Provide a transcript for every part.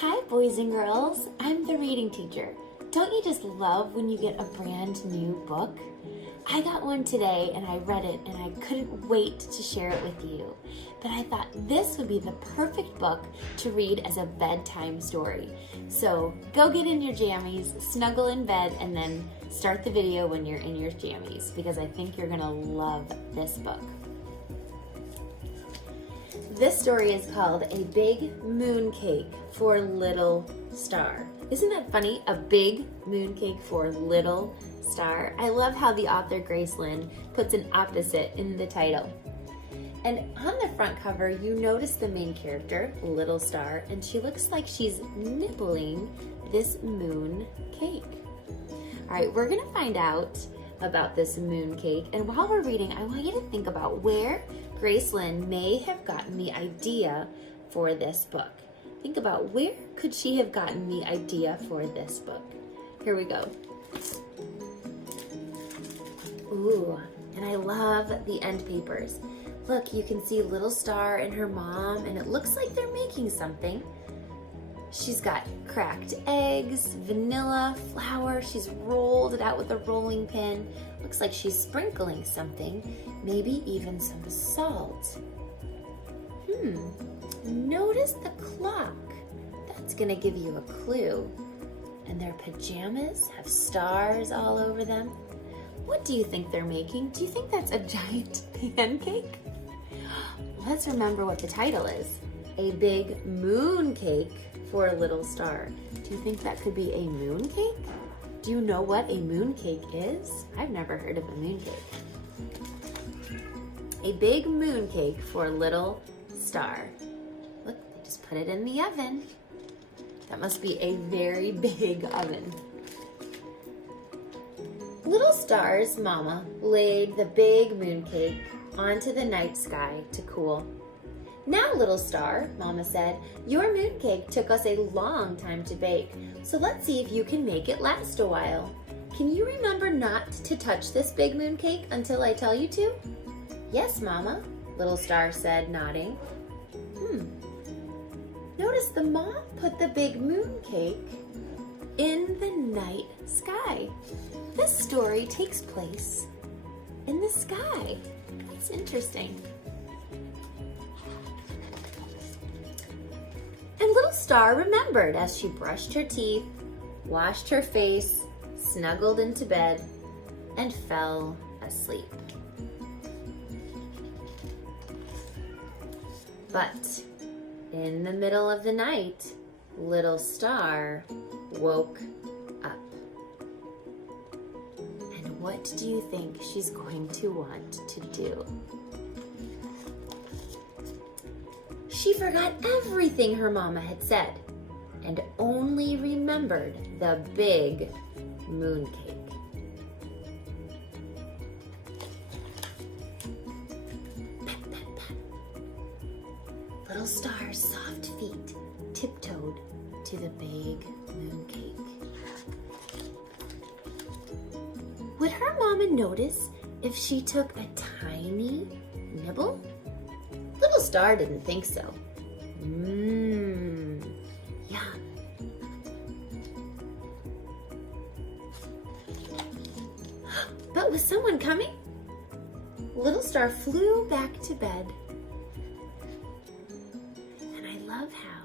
Hi, boys and girls. I'm the reading teacher. Don't you just love when you get a brand new book? I got one today and I read it and I couldn't wait to share it with you. But I thought this would be the perfect book to read as a bedtime story. So go get in your jammies, snuggle in bed, and then start the video when you're in your jammies because I think you're gonna love this book. This story is called A Big Mooncake for Little Star. Isn't that funny? A big mooncake for little star. I love how the author Grace Lin puts an opposite in the title. And on the front cover, you notice the main character, Little Star, and she looks like she's nibbling this moon cake. All right, we're gonna find out about this moon cake. And while we're reading, I want you to think about where Grace Lin may have gotten the idea for this book. Think about where could she have gotten the idea for this book. Here we go. Ooh, and I love the end papers. Look, you can see Little Star and her mom, and it looks like they're making something. She's got cracked eggs, vanilla, flour. She's rolled it out with a rolling pin. Looks like she's sprinkling something, maybe even some salt. Notice the clock. That's gonna give you a clue. And their pajamas have stars all over them. What do you think they're making? Do you think that's a giant pancake? Let's remember what the title is. A Big Mooncake for a Little Star. Do you think that could be a mooncake? Do you know what a mooncake is? I've never heard of a mooncake. A big mooncake for a little star. Look, they just put it in the oven. That must be a very big oven. Little Star's mama laid the big mooncake onto the night sky to cool. Now, Little Star, Mama said, your mooncake took us a long time to bake, so let's see if you can make it last a while. Can you remember not to touch this big mooncake until I tell you to? Yes, Mama, Little Star said, nodding. Notice the mom put the big mooncake in the night sky. This story takes place in the sky. That's interesting. And Little Star remembered as she brushed her teeth, washed her face, snuggled into bed, and fell asleep. But in the middle of the night, Little Star woke up. And what do you think she's going to want to do? She forgot everything her mama had said and only remembered the big mooncake. Pat, pat, pat. Little Star's soft feet tiptoed to the big mooncake. Would her mama notice if she took a tiny nibble? Little Star didn't think so. Yum. But was someone coming? Little Star flew back to bed. And I love how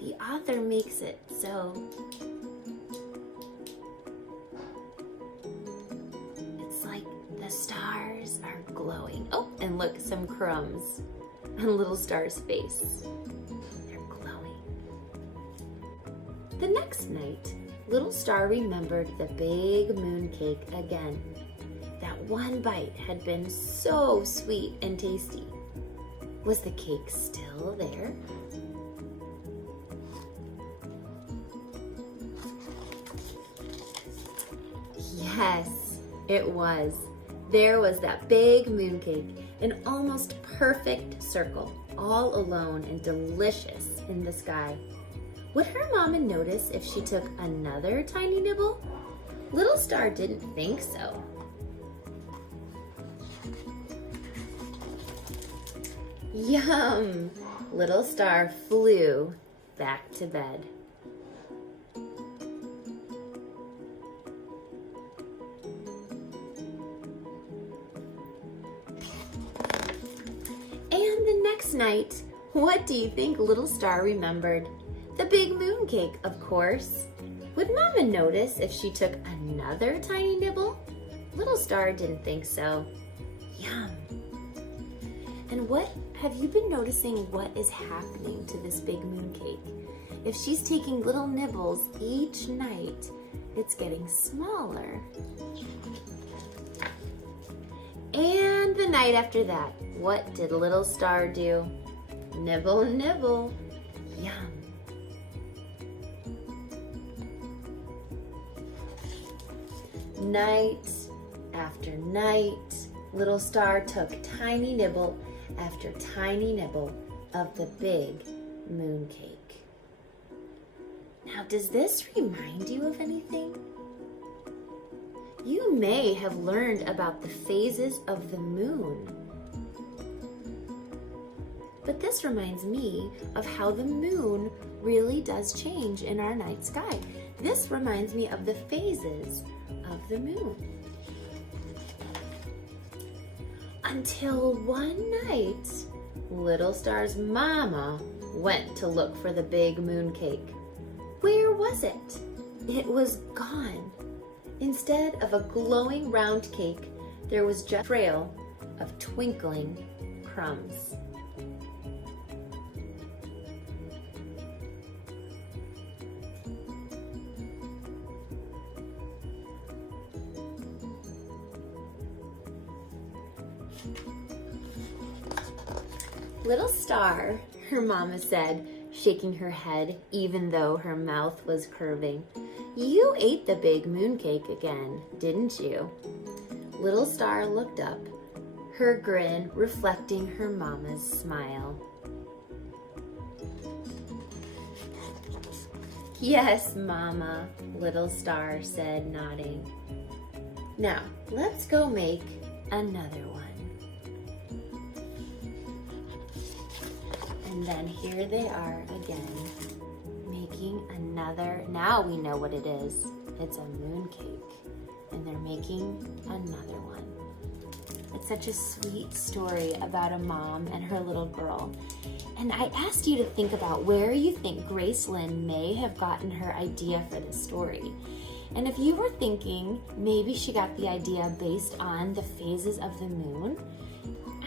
the author makes it so it's like the stars are glowing. Oh, and look, some crumbs on Little Star's face. They're glowing. The next night, Little Star remembered the big mooncake again. That one bite had been so sweet and tasty. Was the cake still there? Yes, it was. There was that big mooncake, an almost perfect circle, all alone and delicious in the sky. Would her mama notice if she took another tiny nibble? Little Star didn't think so. Yum! Little Star flew back to bed. And the next night, what do you think Little Star remembered? The big mooncake, of course. Would Mama notice if she took another tiny nibble? Little Star didn't think so. Yum. And have you been noticing what is happening to this big mooncake? If she's taking little nibbles each night, it's getting smaller. And the night after that, what did Little Star do? Nibble, nibble. Yum. Night after night, Little Star took tiny nibble after tiny nibble of the big mooncake. Now, does this remind you of anything? You may have learned about the phases of the moon. But this reminds me of how the moon really does change in our night sky. This reminds me of the phases of the moon. Until one night, Little Star's mama went to look for the big mooncake. Where was it? It was gone. Instead of a glowing round cake, there was just a trail of twinkling crumbs. Little Star, her mama said, shaking her head even though her mouth was curving. You ate the big mooncake again, didn't you? Little Star looked up, her grin reflecting her mama's smile. Yes, Mama, Little Star said, nodding. Now, let's go make another one. And then here they are again, making another. Now we know what it is. It's a mooncake, and they're making another one. It's such a sweet story about a mom and her little girl. And I asked you to think about where you think Grace Lin may have gotten her idea for this story. And if you were thinking maybe she got the idea based on the phases of the moon,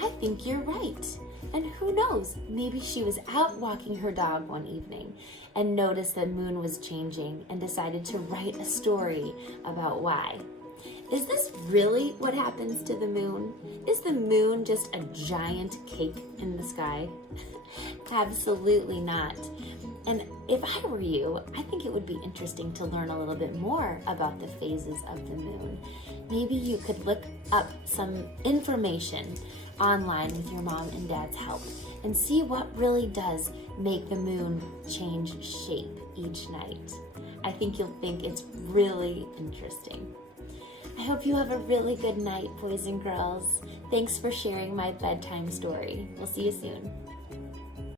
I think you're right. And who knows, maybe she was out walking her dog one evening and noticed the moon was changing and decided to write a story about why. Is this really what happens to the moon? Is the moon just a giant cake in the sky? Absolutely not. And if I were you, I think it would be interesting to learn a little bit more about the phases of the moon. Maybe you could look up some information online with your mom and dad's help and see what really does make the moon change shape each night. I think you'll think it's really interesting. I hope you have a really good night, boys and girls. Thanks for sharing my bedtime story. We'll see you soon.